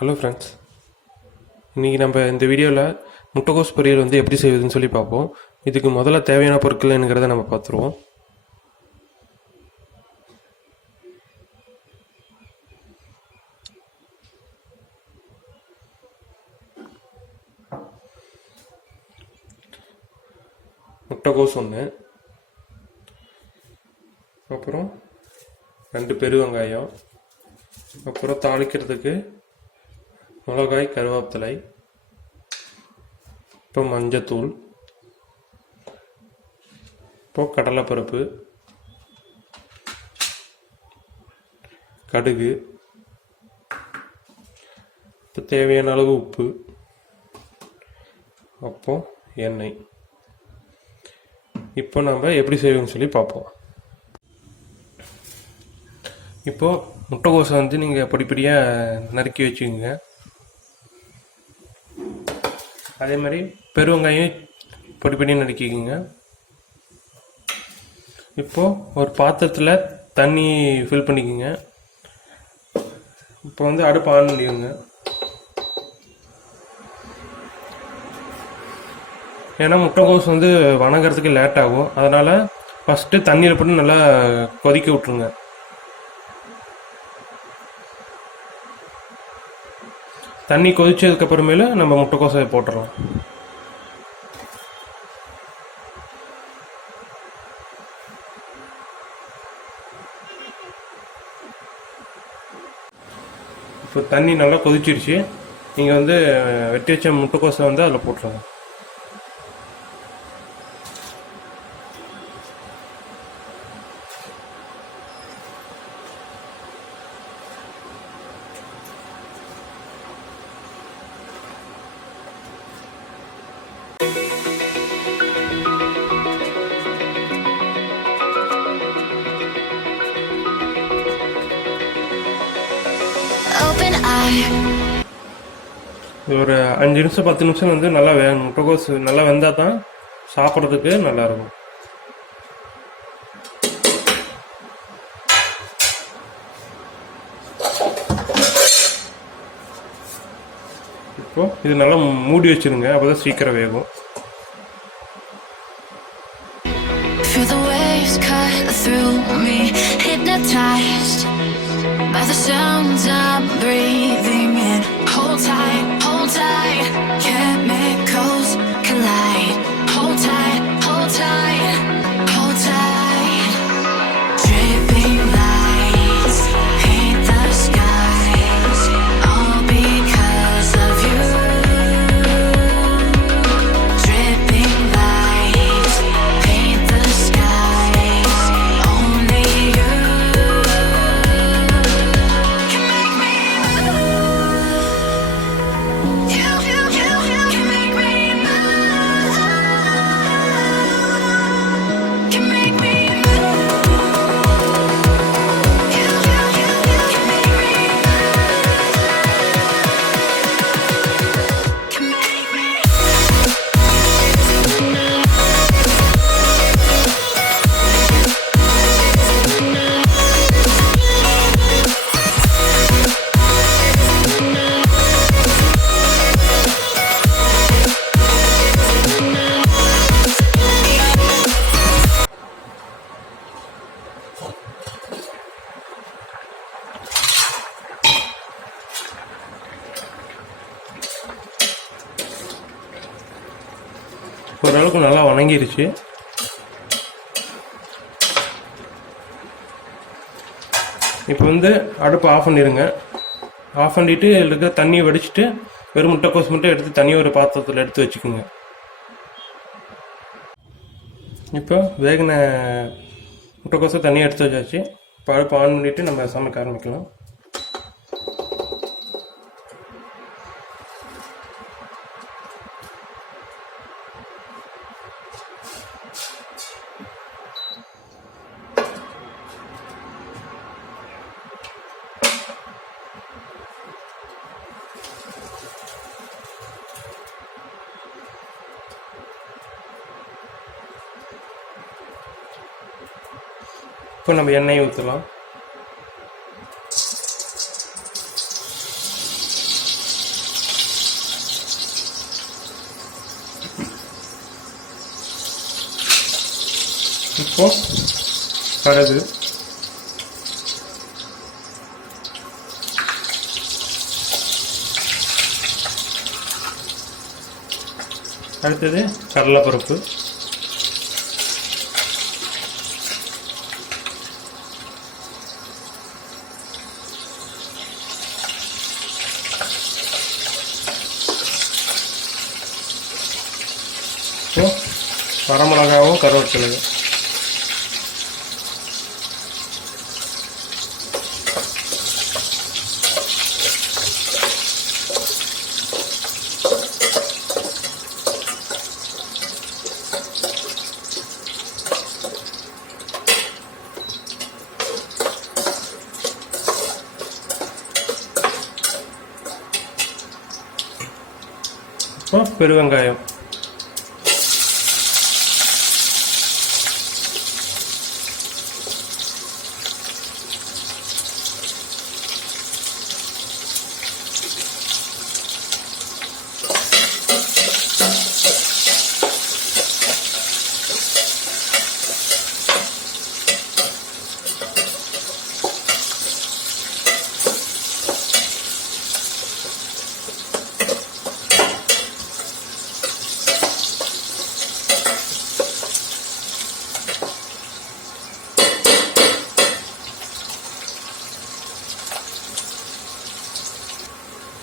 Hello friends, இன்றைக்கி நம்ம இந்த வீடியோவில் முட்டைக்கோஸ் பொரியல் வந்து எப்படி செய்வதுன்னு சொல்லி பார்ப்போம். இதுக்கு முதல்ல தேவையான பொருட்கள் என்னங்கிறத நம்ம பார்த்துருவோம். முட்டைக்கோஸ் 1, அப்புறம் 2 பெரிய வெங்காயம், அப்புறம் தாளிக்கிறதுக்கு மிளகாய், கருவேப்பிலை, அப்புறம் மஞ்சத்தூள், அப்புறம் கடலைப்பருப்பு, கடுகு, இப்போ தேவையான அளவு உப்பு, அப்போ எண்ணெய். இப்போ நம்ம எப்படி செய்வோம்னு சொல்லி பார்ப்போம். இப்போது முட்டைக்கோஸை வந்து நீங்கள் படிப்படியாக நறுக்கி வச்சுக்கோங்க. அதே மாதிரி பெருவெங்காயம் பொடிப்படியாக நறுக்கிக்கோங்க. இப்போது ஒரு பாத்திரத்தில் தண்ணி ஃபில் பண்ணிக்கோங்க. இப்போ வந்து அடுப்பு ஆன் பண்ணிக்கோங்க. ஏன்னா முட்டைக்கோஸ் வந்து வணங்குறதுக்கு லேட் ஆகும், அதனால் ஃபஸ்ட்டு தண்ணியில் போட்டு நல்லா கொதிக்க விட்ருங்க. தண்ணி கொதிச்சதுக்கப்புறமேல நம்ம முட்டைக்கோஸை போட்டுடலாம். இப்போ தண்ணி நல்லா கொதிச்சிருச்சு. நீங்கள் வந்து வெட்டி வச்ச முட்டைக்கோஸை வந்து அதில் போட்டுருங்க. ஒரு 5 நிமிஷம் 10 நிமிஷம் வந்து நல்லா வேகணும். முட்டைக்கோஸ் நல்லா வெந்தால் தான் சாப்பிட்றதுக்கு நல்லாயிருக்கும். இப்போது இது நல்லா மூடி வச்சுருங்க, அப்போ தான் சீக்கிரம் வேகும். By the sounds I'm breathing in. Hold tight, chemicals collide. Hold tight, hold tight, hold tight. Dripping lights paint the skies, all because of you. Dripping lights paint the skies, only you. ஓரளவுக்கு நல்லா வணங்கிருச்சு. இப்போ வந்து அடுப்பு of பண்ணிடுங்க. Of பண்ணிவிட்டு இதில் இருக்க தண்ணியை வடிச்சிட்டு வெறும் முட்டைக்கோஸ் மட்டும் எடுத்து தனியாக ஒரு பாத்திரத்தில் எடுத்து வச்சுக்கோங்க. இப்போ வேகின முட்டைக்கோஸை தனியாக எடுத்து வச்சாச்சு. இப்போ அடுப்பு ஆன் பண்ணிவிட்டு நம்ம சமைக்க ஆரம்பிக்கலாம். இப்போ நம்ம எண்ணெயை ஊற்றலாம். இப்போ கடுகு, அடுத்தது கடலைப்பருப்பு, வரமிளகாவும் கருவேப்பிலை, இப்போ பெருவெங்காயம்,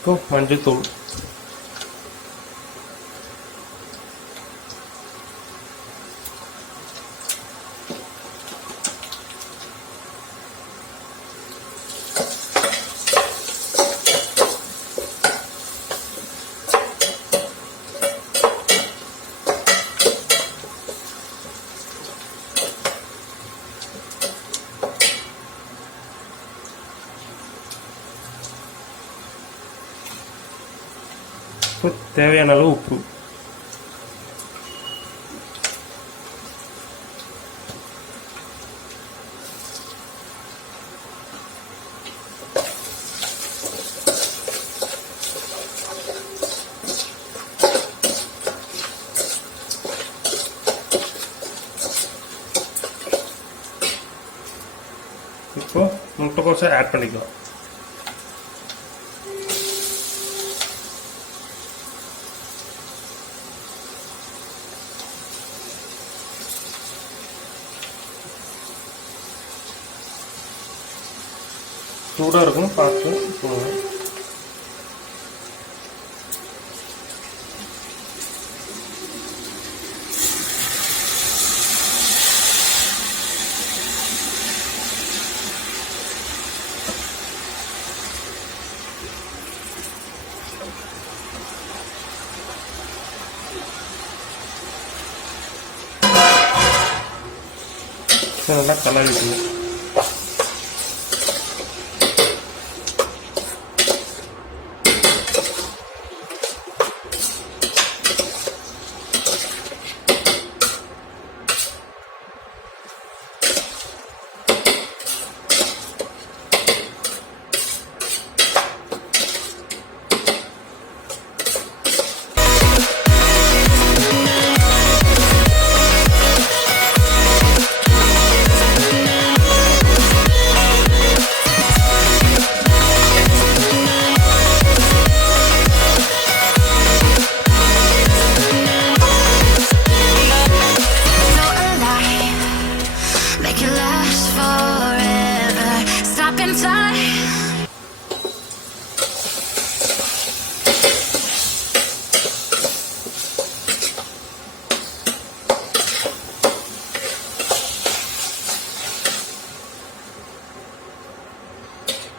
இப்போ மஞ்சள்தூள், இப்போ தேவையான அளவு உப்பு, இப்போ முட்டைக்கோஸை ஆட் பண்ணிக்கலாம். சூடாக இருக்கும், பார்த்து போங்க. நல்லா கலரிக்கணும்.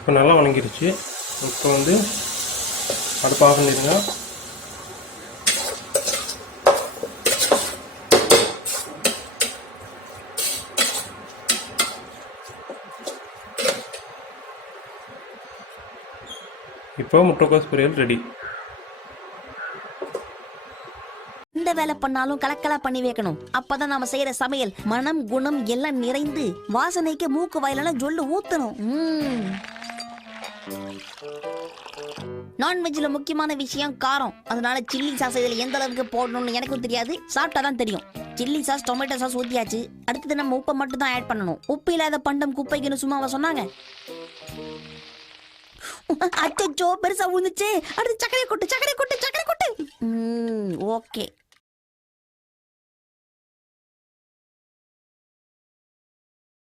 இப்போ நல்லா வணங்கிருச்சு. இப்போ வந்து அடுப்பு ஆஃப் பண்ணிடுங்க. இப்போ முட்டைக்கோஸ் பொரியல் ரெடி. இந்த வேலை பண்ணாலும் கலக்கலா பண்ணி வைக்கணும். அப்பதான் நாம செய்யற சமையல் மனம் குணம் எல்லாம் நிறைந்து வாசனைக்கு மூக்கு வாயிலான ஜொல்லு ஊத்தணும். நான்வெஜ்ல முக்கியமான விஷயம் காரம். அதனால சில்லி சாஸ் இதுல எந்த அளவுக்கு போடணும்னு எனக்கும் தெரியாது, சாப்பிட்டாதான் தெரியும். சில்லி சாஸ் டொமேட்டோ சாஸ் ஊத்தியாச்சு. அடுத்தது நம்ம உப்பை மட்டும் தான் ஆட் பண்ணணும். உப்பு இல்லாத பண்டம் குப்பைக்குன்னு சும்மாவா சொன்னாங்க? அச்சோ பெருசா விழுந்துச்சு. அடுத்து சக்கரை கொட்டு. ஓகே.